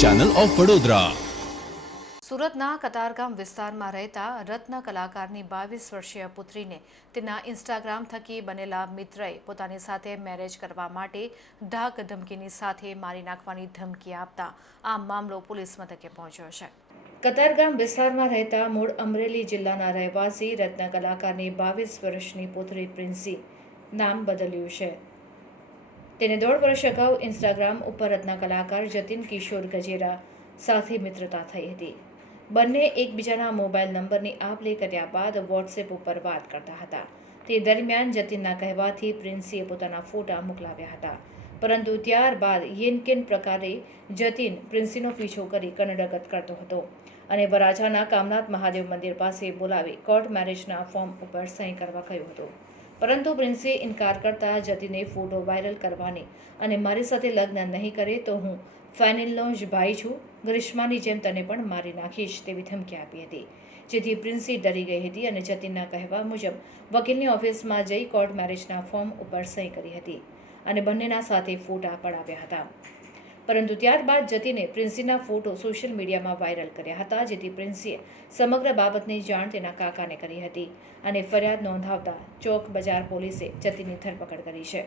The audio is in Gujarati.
Channel of Vadodara. સુરતના કતારગામ વિસ્તારમાં રહેતા રત્ન કલાકારની 22 વર્ષીય પુત્રીને તેના ઇન્સ્ટાગ્રામ થકી બનેલા મિત્રએ પોતાની સાથે મેરેજ કરવા માટે ધાક ધમકીની સાથે મારી નાખવાની ધમકી આપતા આ મામલો પોલીસ મથકે પહોંચ્યો છે। કતારગામ વિસ્તારમાં રહેતા મૂળ અમરેલી જિલ્લાના રહેવાસી રત્ન કલાકારની 22 વર્ષની પુત્રી પ્રિન્સી નામ બદલ્યું છે। તેને 1.5 વર્ષ અગાઉ ઇન્સ્ટાગ્રામ ઉપર રત્ન કલાકાર જતીન કિશોર ગજેરા સાથે મિત્રતા થઈ હતી। બંને એકબીજાના મોબાઈલ નંબરની આપ-લે કર્યા બાદ વોટ્સએપ ઉપર વાત કરતા હતા। તે દરમિયાન જતીનના કહેવાથી પ્રિન્સીએ પોતાના ફોટા મોકલાવ્યા હતા, પરંતુ ત્યારબાદ યેનકેન પ્રકારે જતીન પ્રિન્સીનો પીછો કરી કનડગત કરતો હતો અને વરાછાના કામનાથ મહાદેવ મંદિર પાસે બોલાવી કોર્ટ મેરેજના ફોર્મ ઉપર સહી કરવા કહ્યું હતું, પરંતુ પ્રિન્સીએ ઇનકાર કરતા જતીને ફોટો વાયરલ કરવાની અને મારી સાથે લગ્ન નહીં કરે તો હું ફેનિલનો જ ભાઈ છું, ગ્રીષ્માની જેમ તને પણ મારી નાખીશ તેવી ધમકી આપી હતી, જેથી પ્રિન્સી ડરી ગઈ હતી અને જતીનના કહેવા મુજબ વકીલની ઓફિસમાં જઈ કોર્ટ મેરેજના ફોર્મ ઉપર સહી કરી હતી અને બંનેના સાથે ફોટા પડાવ્યા હતા, પરંતુ ત્યારબાદ જતીને પ્રિન્સીના ફોટો સોશિયલ મીડિયામાં વાયરલ કર્યા હતા, જેથી પ્રિન્સીએ સમગ્ર બાબતની જાણ તેના કાકાને કરી હતી અને ફરિયાદ નોંધાવતા ચોક બજાર પોલીસે જતીનની ધરપકડ કરી છે।